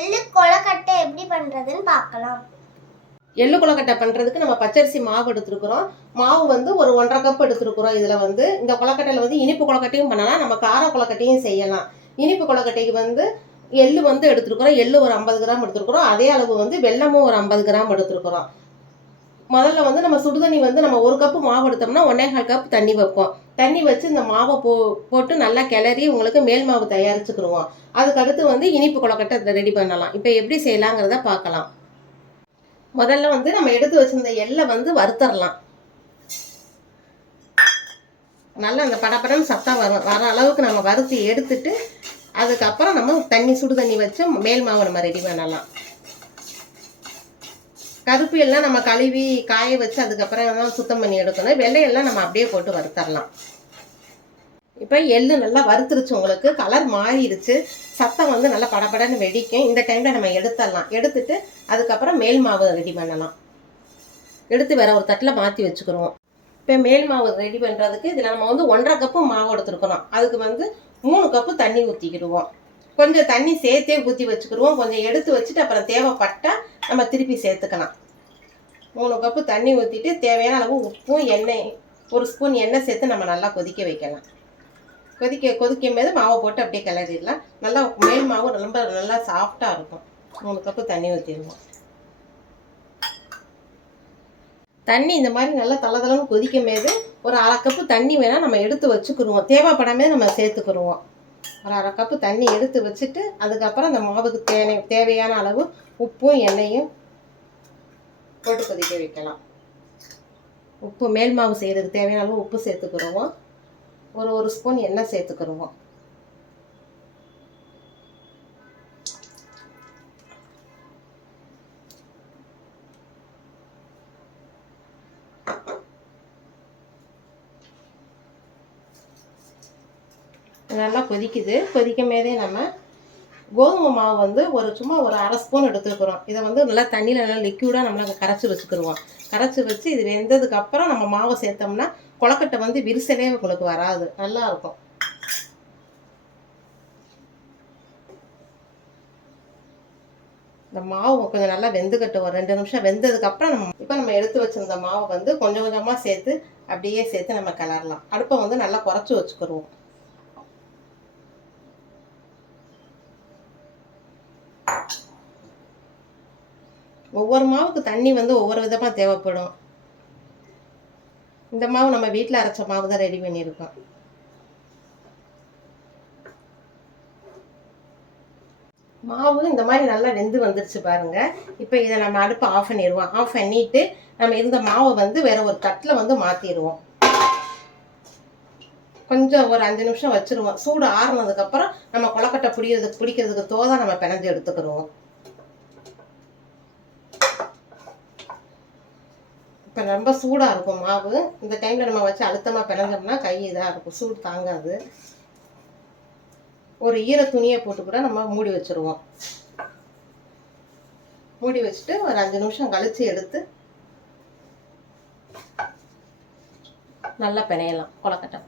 எள்ளு கொலக்கட்டை எப்படி பண்றதுன்னு பார்க்கலாம். எள்ளு கொலக்கட்டை பண்ணுறதுக்கு நம்ம பச்சரிசி மாவு எடுத்துருக்குறோம். மாவு வந்து ஒரு ஒன்றரை கப் எடுத்துருக்குறோம் இதில் வந்து. இந்த கொலக்கட்டையில் வந்து இனிப்பு கொலக்கட்டையும் பண்ணலாம். நம்ம கார கொலக்கட்டையும் செய்யலாம். இனிப்பு கொலக்கட்டைக்கு வந்து எள்ளு வந்து எடுத்துருக்குறோம். எள்ளு ஒரு ஐம்பது கிராம் எடுத்துருக்குறோம். அதே அளவு வந்து வெல்லமும் ஒரு ஐம்பது கிராம் எடுத்துருக்குறோம். முதல்ல வந்து நம்ம சுடுதண்ணி வந்து நம்ம ஒரு கப்பு மாவு எடுத்தோம்னா ஒன்னேகால் கப் தண்ணி வைப்போம். தண்ணி வச்சு இந்த மாவை போ போட்டு நல்லா கிளறி உங்களுக்கு மேல் மாவு தயாரிச்சுக்கிடுவோம். அதுக்கு அடுத்து வந்து இனிப்பு கொலக்கட்டை ரெடி பண்ணலாம். இப்போ எப்படி செய்யலாங்கிறத பார்க்கலாம். முதல்ல வந்து நம்ம எடுத்து வச்சிருந்த எல்லை வந்து வறுத்தரலாம். நல்லா அந்த படப்படம் சத்தம் வர வர அளவுக்கு நம்ம வறுத்து எடுத்துட்டு அதுக்கப்புறம் நம்ம தண்ணி சுடு தண்ணி வச்சு மேல் மாவு நம்ம ரெடி பண்ணலாம். கருப்பு எல்லாம் நம்ம கழுவி காய வச்சு அதுக்கப்புறம் தான் சுத்தம் பண்ணி எடுக்கணும். வெள்ளையெல்லாம் நம்ம அப்படியே போட்டு வறுத்தரலாம். இப்போ எள்ளு நல்லா வறுத்துருச்சு உங்களுக்கு. கலர் மாறிடுச்சு. சத்தம் வந்து நல்லா படபடன்னு வெடிக்கும். இந்த டைமில் நம்ம எடுத்துடலாம். எடுத்துட்டு அதுக்கப்புறம் மேல் மாவு ரெடி பண்ணலாம். எடுத்து வேற ஒரு தட்டில் மாற்றி வச்சுக்கிறோம் இப்போ மேல் மாவு ரெடி பண்ணுறதுக்கு இதில் நம்ம வந்து ஒன்றரை கப்பு மாவு எடுத்துருக்கணும். அதுக்கு வந்து மூணு கப்பு தண்ணி ஊற்றிக்கிடுவோம் கொஞ்சம் தண்ணி சேர்த்தே ஊற்றி வச்சுக்கிடுவோம். கொஞ்சம் எடுத்து வச்சுட்டு அப்புறம் தேவைப்பட்டால் நம்ம திருப்பி சேர்த்துக்கலாம். மூணு கப்பு தண்ணி ஊற்றிட்டு தேவையான அளவு உப்பும் எண்ணெய் ஒரு ஸ்பூன் எண்ணெய் சேர்த்து நம்ம நல்லா கொதிக்க வைக்கலாம். கொதிக்க கொதிக்கும் போது மாவை போட்டு அப்படியே கிளறிடலாம். நல்லா மேல் மாவு ரொம்ப நல்லா சாஃப்டாக இருக்கும். மூணு கப்பு தண்ணி ஊற்றிடுவோம் தண்ணி இந்த மாதிரி நல்லா தளதளன்னு கொதிக்கும் போது ஒரு அரை கப்பு தண்ணி வேணால் நம்ம எடுத்து வச்சுக்கிடுவோம். தேவைப்படாமே நம்ம சேர்த்துக்கிடுவோம். ஒரு அரை கப்பு தண்ணி எடுத்து வச்சுட்டு அதுக்கப்புறம் அந்த மாவுக்கு தேவை தேவையான அளவு உப்பும் எண்ணெயும் போட்டு கொதிக்க வைக்கலாம். உப்பு மேல் மாவு செய்கிறதுக்கு தேவையான அளவு உப்பு சேர்த்துக்கிருவோம் ஒரு ஒரு ஸ்பூன் எண்ணெய் சேர்த்துக்கிருவோம் நல்லா கொதிக்குது. கொதிக்கும் போதே நம்ம கோதுமை மாவு வந்து ஒரு சும்மா ஒரு அரை ஸ்பூன் எடுத்துக்கிறோம் இதை வந்து நல்லா தண்ணியில் நல்லா லிக்யூடாக நம்மளுக்கு கரைச்சி வச்சுக்கிடுவோம் கரைச்சி வச்சு இது வெந்ததுக்கு அப்புறம் நம்ம மாவை சேர்த்தோம்னா கொலக்கட்டை வந்து விரிசலே உங்களுக்கு வராது. நல்லா இருக்கும். இந்த மாவு கொஞ்சம் நல்லா வெந்துக்கட்டும். ஒரு ரெண்டு நிமிஷம் வெந்ததுக்கு அப்புறம் நம்ம இப்போ நம்ம எடுத்து வச்சிருந்த மாவை வந்து கொஞ்சம் கொஞ்சமாக சேர்த்து அப்படியே சேர்த்து நம்ம கிளறலாம் அடுப்பை வந்து நல்லா குறைச்சி வச்சுக்கிடுவோம் ஒவ்வொரு மாவுக்கு தண்ணி வந்து ஒவ்வொரு விதமாக தேவைப்படும். இந்த மாவு நம்ம வீட்டில் அரைச்ச மாவு தான் ரெடி பண்ணியிருக்கோம். மாவு இந்த மாதிரி நல்லா வெந்து வந்துருச்சு பாருங்க. இப்போ இதை நம்ம அடுப்பை ஆஃப் பண்ணிடுவோம். ஆஃப் பண்ணிட்டு நம்ம இருந்த மாவை வந்து வேற ஒரு தட்டில் வந்து மாற்றிடுவோம் கொஞ்சம் ஒரு அஞ்சு நிமிஷம் வச்சிருவோம். சூடு ஆறுனதுக்கப்புறம் நம்ம கொலக்கட்டை பிடிக்கிறதுக்கு பிடிக்கிறதுக்கு தோதை நம்ம பிணைஞ்சு எடுத்துக்கிடுவோம். இப்போ ரொம்ப சூடாக இருக்கும் மாவு. இந்த டைமில் நம்ம வச்சு அழுத்தமாக பிணைஞ்சோம்னா கை இதாக இருக்கும். சூடு தாங்காது. ஒரு ஈர துணியை போட்டு கூட நம்ம மூடி வச்சுருவோம். மூடி வச்சுட்டு ஒரு அஞ்சு நிமிஷம் கழித்து எடுத்து நல்லா பிணையலாம் கொலக்கட்டை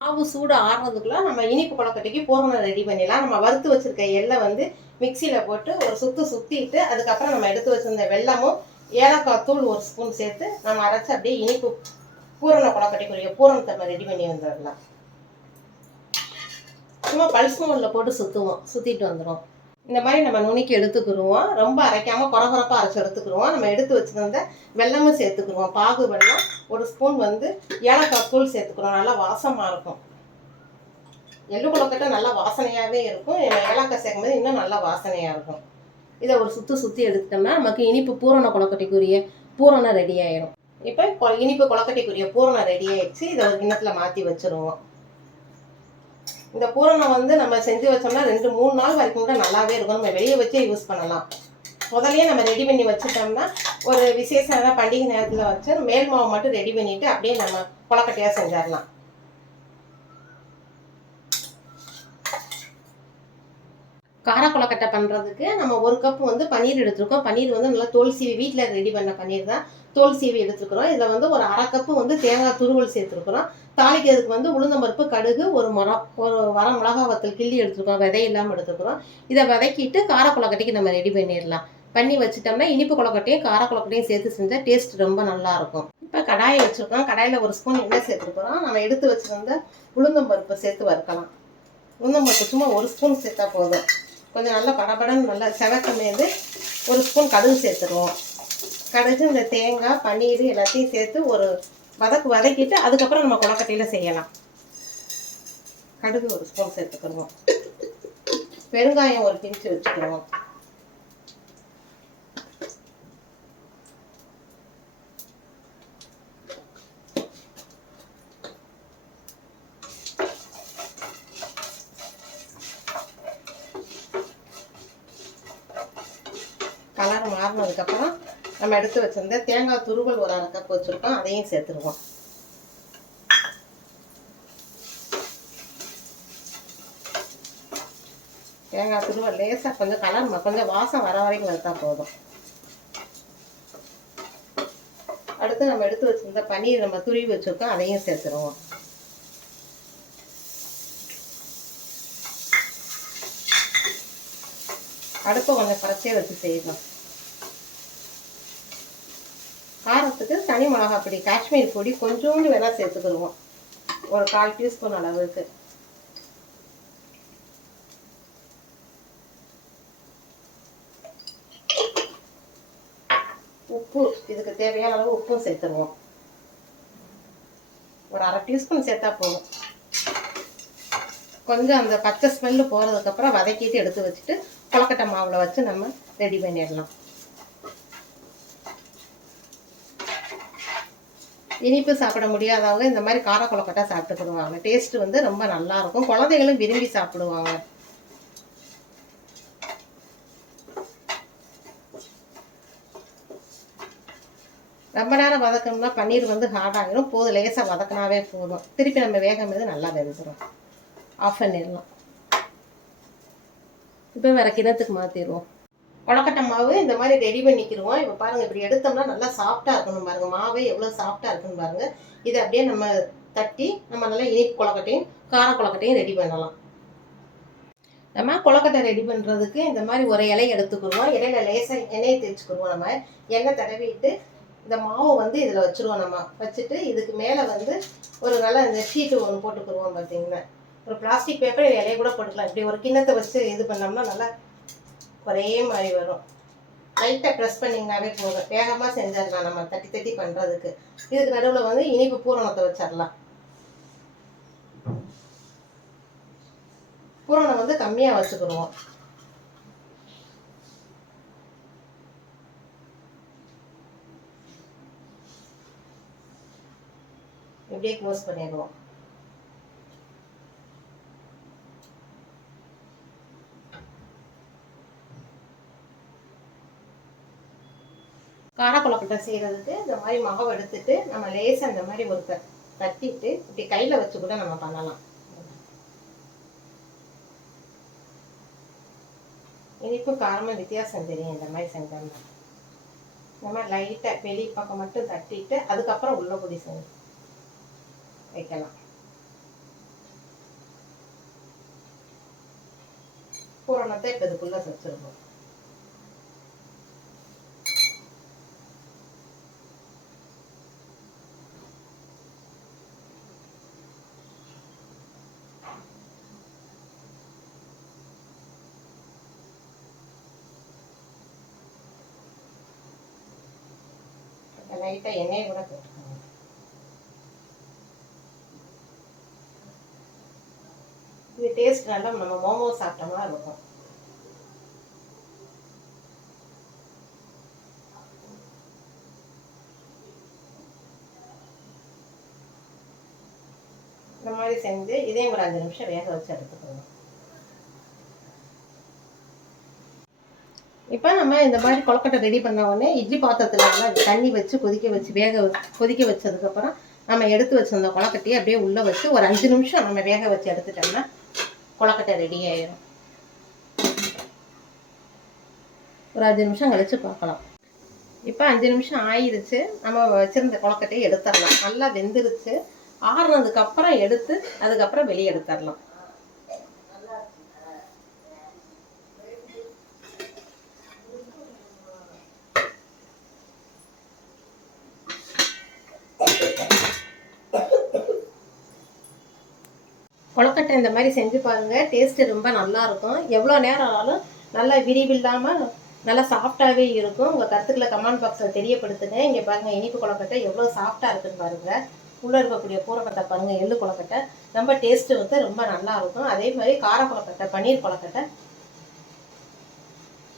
மாவு சூடு ஆறுறதுக்குள்ள நம்ம இனிப்பு கொலக்கட்டைக்கு பூரணம் ரெடி பண்ணிடலாம். நம்ம வறுத்து வச்சிருக்க எள்ளை வந்து மிக்சியில் போட்டு ஒரு சுத்து சுற்றிட்டு அதுக்கப்புறம் நம்ம எடுத்து வச்சிருந்த வெல்லமும் ஏலக்காய் தூள் ஒரு ஸ்பூன் சேர்த்து நம்ம அரைச்சி அப்படியே இனிப்பு பூரண கொலக்கட்டைக்குரிய பூரணத்தை நம்ம ரெடி பண்ணி வந்துடலாம். சும்மா பல்ஸ் மோடில் போட்டு சுற்றுவோம் சுற்றிட்டு வந்துடும் இந்த மாதிரி நம்ம நுணுக்கி எடுத்துக்கிடுவோம். ரொம்ப அரைக்காமல் குறகுறப்பாக அரைச்சி எடுத்துக்கிடுவோம். நம்ம எடுத்து வச்சுருந்த வெல்லமும் சேர்த்துக்கிடுவோம். பாகு வெள்ளம் ஒரு ஸ்பூன் வந்து ஏலக்காய் தூள் சேர்த்துக்கிறோம் நல்லா வாசமாக இருக்கும். எள்ளு கொலக்கட்டை நல்லா வாசனையாகவே இருக்கும். ஏலக்காய் சேர்க்கும்போது இன்னும் நல்லா வாசனையாக இருக்கும். இதை ஒரு சுற்றி சுற்றி எடுத்துட்டோம்னா நமக்கு இனிப்பு பூரண கொலக்கட்டைக்குரிய பூரணம் ரெடி ஆயிடும் இப்போ கொ- இனிப்பு கொலக்கட்டைக்குரிய பூரணம் ரெடி ஆயிடுச்சு. இதை ஒரு கிண்ணத்தில் மாற்றி வச்சுருவோம். இந்த பூரணம் வந்து நம்ம செஞ்சு வச்சோம்னா ரெண்டு மூணு நாள் வரைக்கும் கூட நல்லாவே இருக்கும். நம்ம வெளியே வச்சே யூஸ் பண்ணலாம். முதல்லயே நம்ம ரெடி பண்ணி வச்சுட்டோம்னா ஒரு விசேஷம் பண்டிகை நேரத்தில் வச்சு மேல் மாவு மட்டும் ரெடி பண்ணிட்டு அப்படியே நம்ம கொலக்கட்டையாக செஞ்சிடலாம். கார கொலக்கட்டை பண்ணுறதுக்கு நம்ம ஒரு கப் வந்து பன்னீர் எடுத்துருக்கோம். பன்னீர் வந்து நல்லா தோல் சீவி வீட்டில் ரெடி பண்ண பன்னீர் தான். தோல் சீவி எடுத்துருக்குறோம். இதில் வந்து ஒரு அரை கப்பு வந்து தேங்காய் துருவல் சேர்த்துருக்குறோம். தாளிக்கிறதுக்கு வந்து உளுந்தம்பருப்பு கடுகு ஒரு மரம் ஒரு வர மிளகா வத்தல் கிள்ளி எடுத்துருக்கோம். விதை இல்லாமல் எடுத்துருக்குறோம். இதை வதக்கிட்டு கார கொலக்கட்டைக்கு நம்ம ரெடி பண்ணிடலாம். பண்ணி வச்சுட்டோம்னா இனிப்பு கொலக்கட்டையும் கார கொலக்கட்டையும் சேர்த்து செஞ்சால் டேஸ்ட் ரொம்ப நல்லாயிருக்கும் இப்போ கடாயை வச்சுருக்கோம். கடாயில் ஒரு ஸ்பூன் எண்ணெய் சேர்த்துருக்குறோம். நம்ம எடுத்து வச்சுருந்த உளுந்தம்பருப்பை சேர்த்து வறுக்கலாம். உளுந்தம்பருப்பு சும்மா ஒரு ஸ்பூன் சேர்த்தா போதும். கொஞ்சம் நல்லா படபடன்னு நல்லா செவக்கமேந்து ஒரு ஸ்பூன் கடுகு சேர்த்துருவோம். கடுகு இந்த தேங்காய் பன்னீர் எல்லாத்தையும் சேர்த்து ஒரு வதக்கு வதக்கிட்டு அதுக்கப்புறம் நம்ம கொலக்கட்டையில் செய்யலாம். கடுகு ஒரு ஸ்பூன் சேர்த்துக்கிடுவோம் பெருங்காயம் ஒரு பிஞ்சு வச்சுக்கிடுவோம் கலர் மாறினதுக்கப்புறம் நம்ம எடுத்து வச்சிருந்த தேங்காய் துருவல் ஒரு அரை கப் வச்சுருக்கோம் அதையும் சேர்த்துருவோம். தேங்காய் துருவல் லேசாக கொஞ்சம் கலர் கொஞ்சம் வாசம் வர வரைக்கும் வறுத்தா போதும். அடுத்து நம்ம எடுத்து வச்சிருந்த பன்னீர் நம்ம துருவி வச்சிருக்கோம் அதையும் சேர்த்துருவோம். அடுப்பை கொஞ்சம் குறைச்சே வச்சு செய்யணும். தனி மிளகா பொடி காஷ்மீர் பொடி கொஞ்சோண்டு வேணால் சேர்த்துக்கிடுவோம் ஒரு கால் டீஸ்பூன் அளவுக்கு. உப்பு இதுக்கு தேவையான அளவு உப்பும் சேர்த்துருவோம். ஒரு அரை டீஸ்பூன் சேர்த்தா போதும். கொஞ்சம் அந்த பச்சை ஸ்மெல்லு போகிறதுக்கப்புறம் வதக்கிட்டு எடுத்து வச்சுட்டு கொலக்கட்டை மாவில் வச்சு நம்ம ரெடி பண்ணிடலாம். இனிப்பு சாப்பிட முடியாதவங்க இந்த மாதிரி கார கொலக்கட்டை சாப்பிட்டுக்கிடுவாங்க. டேஸ்ட் வந்து ரொம்ப நல்லா இருக்கும். குழந்தைகளும் விரும்பி சாப்பிடுவாங்க. ரொம்ப நேரம் வதக்கணும்னா பன்னீர் வந்து ஹார்ட் ஆகிடும் போதும் லேசாக வதக்கினாவே போதும். திருப்பி நம்ம வேகம் மீது நல்லா வெந்துடும் ஆஃப் பண்ணிடலாம். இப்போ வேறு கிணத்துக்கு மாற்றிடுவோம் கொழக்கட்டை மாவு இந்த மாதிரி ரெடி பண்ணிக்கிடுவோம் இப்போ பாருங்கள் இப்படி எடுத்தோம்னா நல்லா சாஃப்டாக இருக்கணும் பாருங்க. மாவே எவ்வளோ சாஃப்டாக இருக்குன்னு பாருங்க. இதை அப்படியே நம்ம தட்டி நம்ம நல்லா இனிப்பு கொழக்கட்டையும் கார கொழக்கட்டையும் ரெடி பண்ணலாம். நம்ம கொழக்கட்டை ரெடி பண்ணுறதுக்கு இந்த மாதிரி ஒரு இலை எடுத்துக்கிடுவோம் இலையில லேசாக எண்ணெயை தேய்ச்சிக்கிடுவோம் நம்ம. எண்ணெய் தடவிட்டு இந்த மாவை வந்து இதில் வச்சுருவோம் நம்ம. வச்சுட்டு இதுக்கு மேலே வந்து ஒரு நல்ல இந்த ஷீட்டு ஒன்று போட்டுக்கிடுவோம் பார்த்தீங்கன்னா ஒரு பிளாஸ்டிக் பேப்பர் இலையை கூட போட்டுக்கலாம். இப்படி ஒரு கிண்ணத்தை வச்சு இது பண்ணோம்னா நல்லா ஒரே மாதிரி வரும். லைட்டாக ப்ரெஸ் பண்ணிங்கனாவே போதும். வேகமாக செஞ்சிடலாம் நம்ம. தட்டி தட்டி பண்ணுறதுக்கு இதுக்கு நடுவில் வந்து இனிப்பு பூரணத்தை வச்சிடலாம். பூரணம் வந்து கம்மியாக வச்சுக்கிடுவோம். இப்படியே க்ளோஸ் பண்ணிடுவோம். காரக்குழக்கட்டை செய்கிறதுக்கு இந்த மாதிரி மகம் எடுத்துட்டு நம்ம லேசாக இந்த மாதிரி ஒரு தட்டிட்டு இப்படி கையில் வச்சு கூட நம்ம பண்ணலாம். இனிப்பு காரமும் வித்தியாசம் தெரியும் இந்த மாதிரி செஞ்சோம்னா. இந்த மாதிரி லைட்டாக வெளி பக்கம் மட்டும் தட்டிட்டு அதுக்கப்புறம் உள்ள பொடி செஞ்சு வைக்கலாம். பூரணத்தை இப்போ இதுக்குள்ளே வச்சுருக்கோம். லைட்டாக எண்ணெயை கூட போட்டுக்கோங்க இது டேஸ்ட் நல்லா நம்ம மோமோ சாப்பிட்டோம்னா இருக்கும். இந்த மாதிரி செஞ்சு இதையும் ஒரு அஞ்சு நிமிஷம் வேக வச்சு எடுத்துக்கணும் இப்போ நம்ம இந்த மாதிரி கொழக்கட்டை ரெடி பண்ண உடனே இட்லி பாத்திரத்தில் எல்லாம் தண்ணி வச்சு கொதிக்க வச்சு வேக வச்சு கொதிக்க வச்சதுக்கப்புறம் நம்ம எடுத்து வச்சிருந்த கொழக்கட்டையை அப்படியே உள்ளே வச்சு ஒரு அஞ்சு நிமிஷம் நம்ம வேக வச்சு எடுத்துட்டோம்னா கொழக்கட்டை ரெடி ஆயிடும் ஒரு அஞ்சு நிமிஷம் கழித்து பார்க்கலாம். இப்போ அஞ்சு நிமிஷம் ஆயிடுச்சு நம்ம வச்சுருந்த கொழக்கட்டையை எடுத்துடலாம். நல்லா வெந்துருச்சு. ஆறுனதுக்கப்புறம் எடுத்து அதுக்கப்புறம் வெளியே எடுத்துடலாம். கொழக்கட்டை இந்த மாதிரி செஞ்சு பாருங்கள் டேஸ்ட்டு ரொம்ப நல்லாயிருக்கும் எவ்வளோ நேரம் ஆனாலும் நல்லா விரிவில்லாமல் நல்லா சாஃப்டாகவே இருக்கும். உங்கள் கருத்துக்களை கமெண்ட் பாக்ஸில் தெரியப்படுத்துங்க. இங்கே பாருங்கள் இனிப்பு கொழக்கட்டை எவ்வளோ சாஃப்டாக இருக்குன்னு பாருங்கள் உள்ளே இருக்கக்கூடிய பூரக்கட்டை பாருங்கள் எள்ளு கொழக்கட்டை. ரொம்ப டேஸ்ட்டு வந்து ரொம்ப நல்லா இருக்கும். அதே மாதிரி கார கொழக்கட்டை பன்னீர் கொழக்கட்டை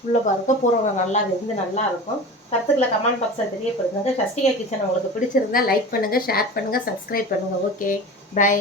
உள்ளே பாருங்க பூரகம் நல்லா வெந்து நல்லா இருக்கும். கருத்துக்களை கமெண்ட் பாக்ஸில் தெரியப்படுத்துங்க. சஷ்டிகா கிச்சன் உங்களுக்கு பிடிச்சிருந்தா லைக் பண்ணுங்கள் ஷேர் பண்ணுங்கள் சப்ஸ்கிரைப் பண்ணுங்கள் ஓகே பை